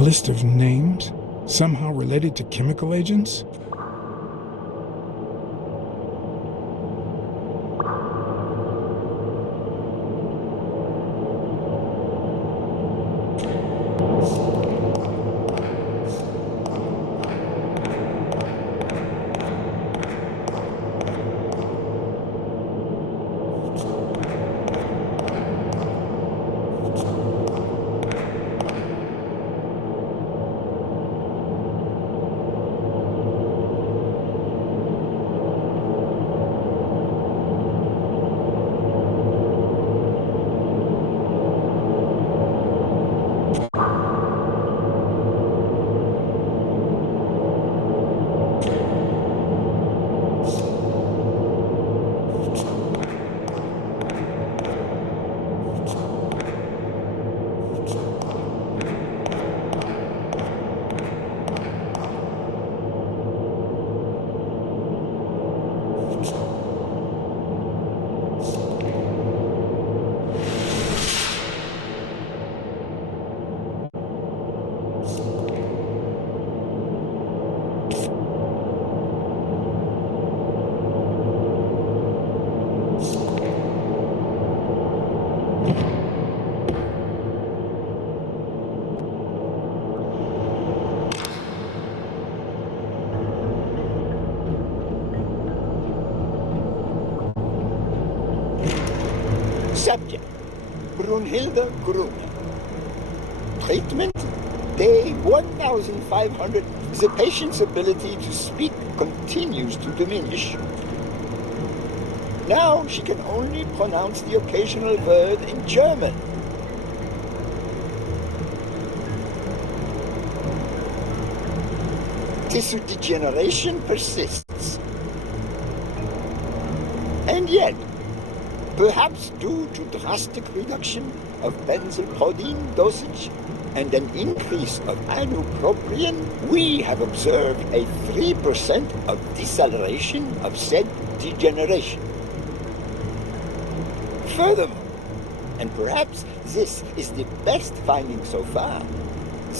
A list of names, somehow related to chemical agents? Subject, Brunhilde Gruner. Treatment, day 1500. The patient's ability to speak continues to diminish. Now she can only pronounce the occasional word in German. Tissue degeneration persists. And yet, perhaps due to drastic reduction of benzylproline dosage and an increase of ibupropion, we have observed a 3% of deceleration of said degeneration. Furthermore, and perhaps this is the best finding so far,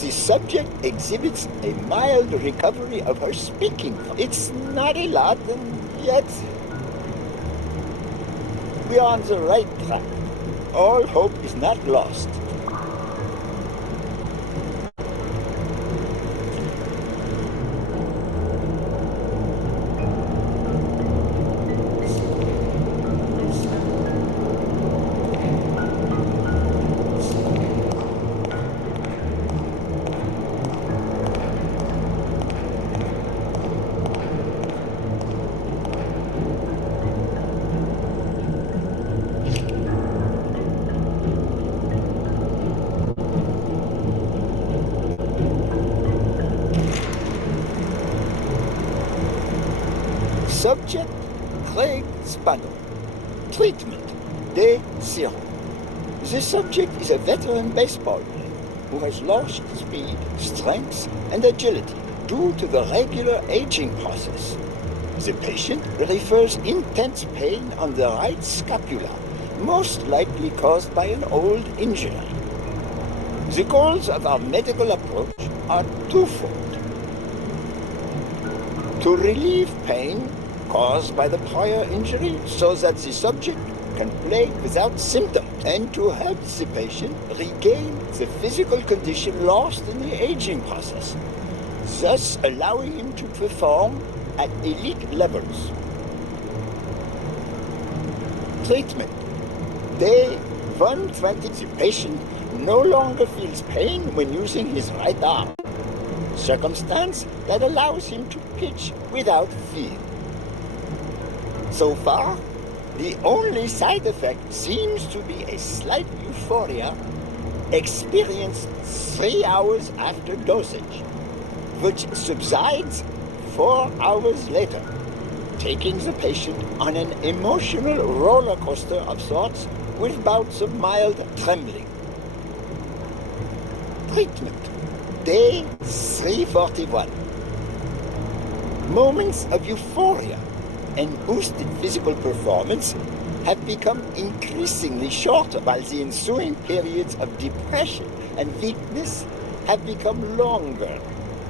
the subject exhibits a mild recovery of her speaking. It's not a lot, and yet we are on the right track. All hope is not lost. Subject, Craig Spano. Treatment, day 0. The subject is a veteran baseball player who has lost speed, strength, and agility due to the regular aging process. The patient refers intense pain on the right scapula, most likely caused by an old injury. The goals of our medical approach are twofold: to relieve pain caused by the prior injury so that the subject can play without symptoms, and to help the patient regain the physical condition lost in the aging process, thus allowing him to perform at elite levels. Treatment, day 120. The patient no longer feels pain when using his right arm, circumstance that allows him to pitch without fear. So far, the only side effect seems to be a slight euphoria experienced 3 hours after dosage, which subsides 4 hours later, taking the patient on an emotional roller coaster of sorts with bouts of mild trembling. Treatment, day 341. Moments of euphoria and boosted physical performance have become increasingly shorter, while the ensuing periods of depression and weakness have become longer,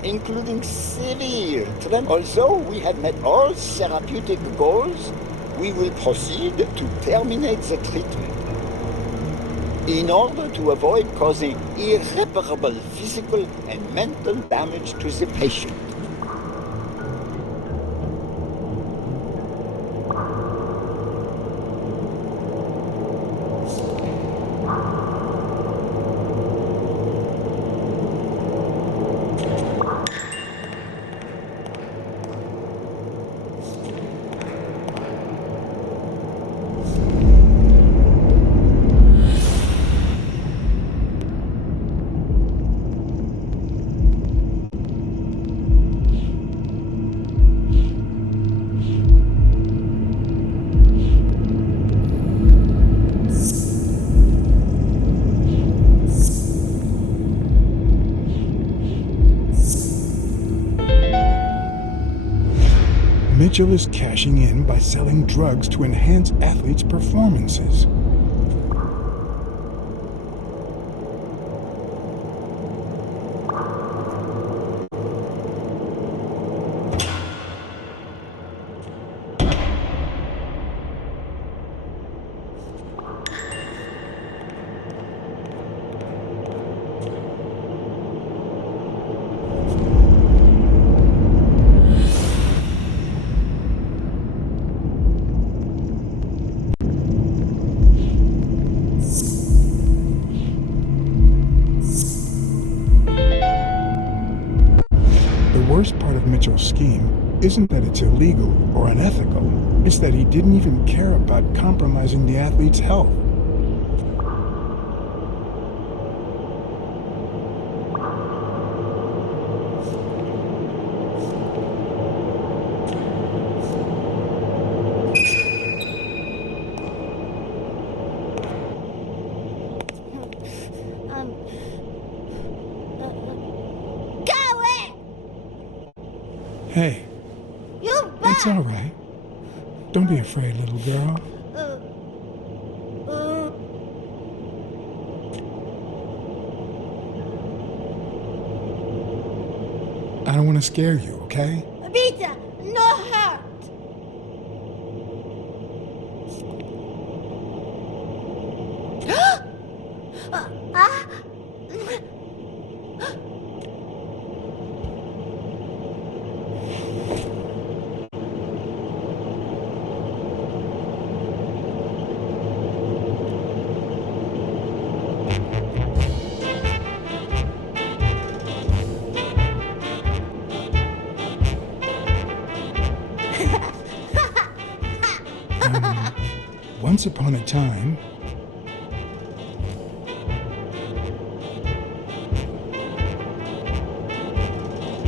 including severe tremor. Although we have met all therapeutic goals, we will proceed to terminate the treatment in order to avoid causing irreparable physical and mental damage to the patient. Mitchell is cashing in by selling drugs to enhance athletes' performances. The worst part of Mitchell's scheme isn't that it's illegal or unethical, it's that he didn't even care about compromising the athlete's health. Hey, it's all right. Don't be afraid, little girl. I don't want to scare you, okay? Rita, no hurt.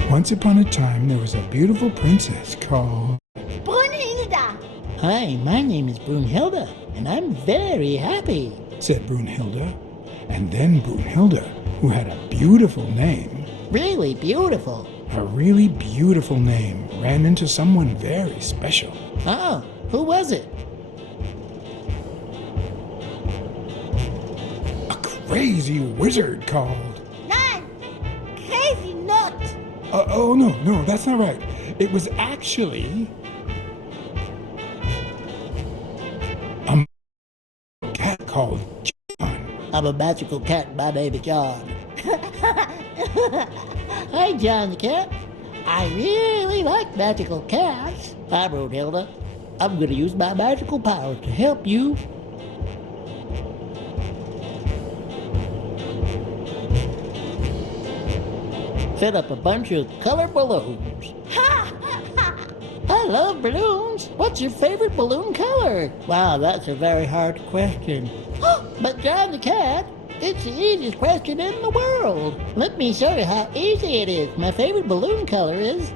Once upon a time, there was a beautiful princess called Brunhilda. Hi, my name is Brunhilda, and I'm very happy. said Brunhilda. And then Brunhilda, who had a beautiful name, Really beautiful. a really beautiful name, ran into someone very special. Oh, who was it? A crazy wizard called... Nein, crazy not. oh, no, that's not right. It was actually... a cat called John. I'm a magical cat. My name is John. Hi, John the cat. I really like magical cats. Hi, Brunhilda. I'm going to use my magical powers to help you. Fit up a bunch of color balloons. I love balloons. What's your favorite balloon color? Wow, that's a very hard question. But John the cat, it's the easiest question in the world. Let me show you how easy it is. My favorite balloon color is...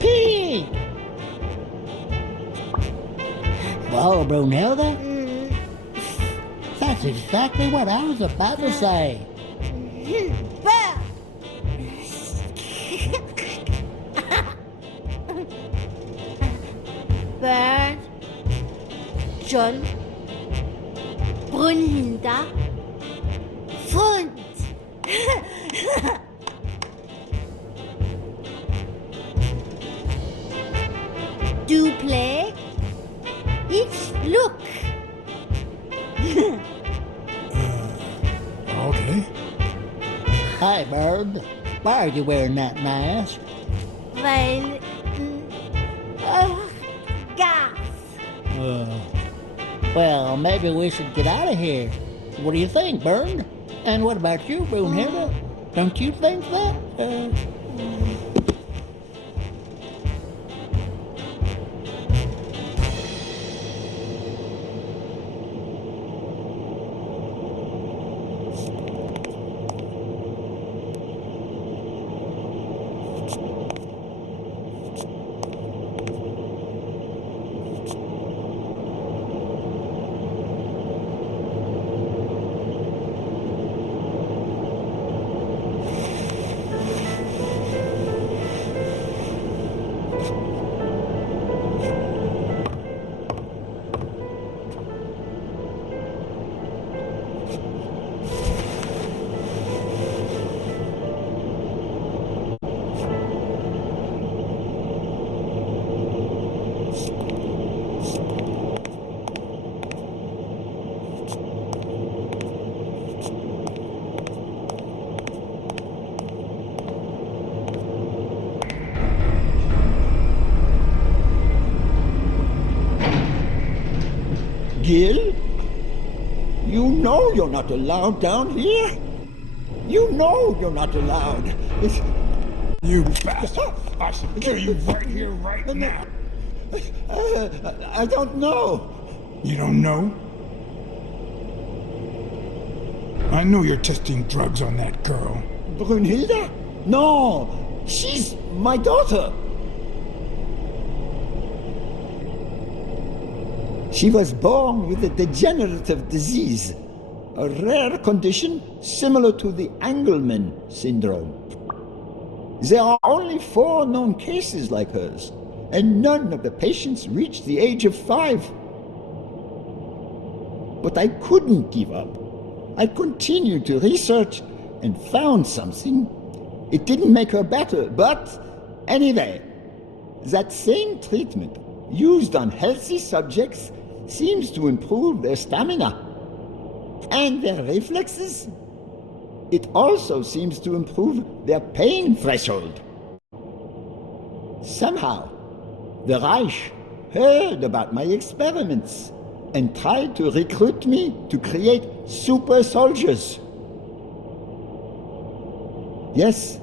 pink. Whoa, Brunhilda. That's exactly what I was about to say. Well, bird, John, Brunhilda. Fund. Do play. Each look. Okay. Hi, Bird. Why are you wearing that mask? Weil. Gas. Well, maybe we should get out of here. What do you think, Bird? And what about you, Brunhilde? Don't you think that? Gil? You know you're not allowed down here. You know you're not allowed. You bastard! I should kill you right here, right now. I don't know. You don't know? I know you're testing drugs on that girl. Brunhilde? No, she's my daughter. She was born with a degenerative disease, a rare condition similar to the Angelman syndrome. There are only 4 known cases like hers, and none of the patients reached the age of 5. But I couldn't give up. I continued to research and found something. It didn't make her better, but anyway, that same treatment used on healthy subjects seems to improve their stamina and their reflexes. It also seems to improve their pain threshold. Somehow, the Reich heard about my experiments and tried to recruit me to create super soldiers. Yes,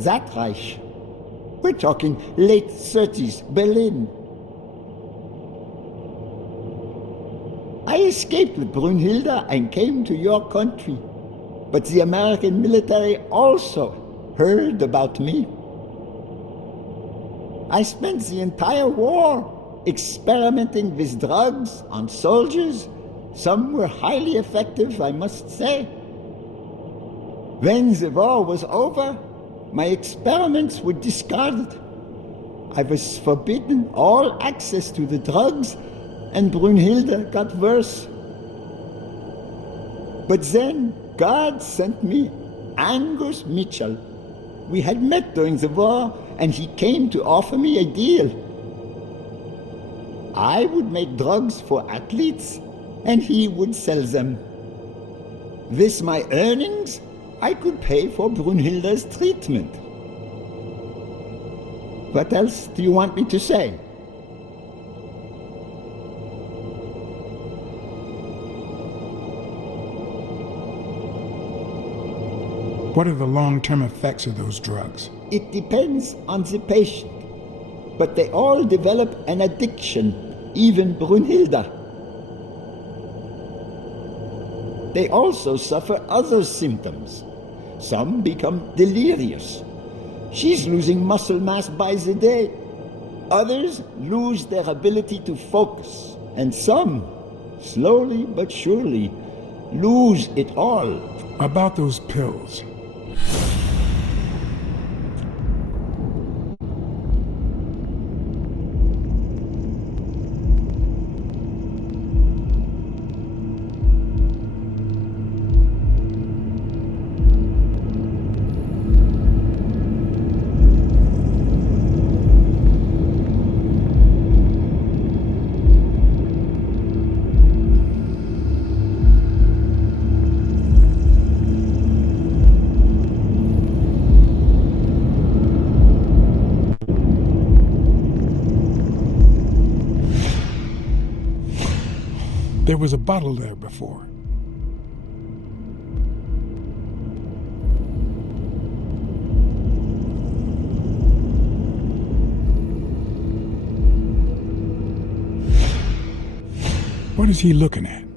that Reich. We're talking late 30s Berlin. I escaped with Brunhilde and came to your country, but the American military also heard about me. I spent the entire war experimenting with drugs on soldiers. Some were highly effective, I must say. When the war was over, my experiments were discarded. I was forbidden all access to the drugs, and Brunhilde got worse. But then God sent me Angus Mitchell. We had met during the war, and he came to offer me a deal. I would make drugs for athletes, and he would sell them. With my earnings, I could pay for Brunhilde's treatment. What else do you want me to say? What are the long-term effects of those drugs? It depends on the patient, but they all develop an addiction, even Brunhilde. They also suffer other symptoms. Some become delirious. She's losing muscle mass by the day. Others lose their ability to focus. And some, slowly but surely, lose it all. About those pills. There was a bottle there before. What is he looking at?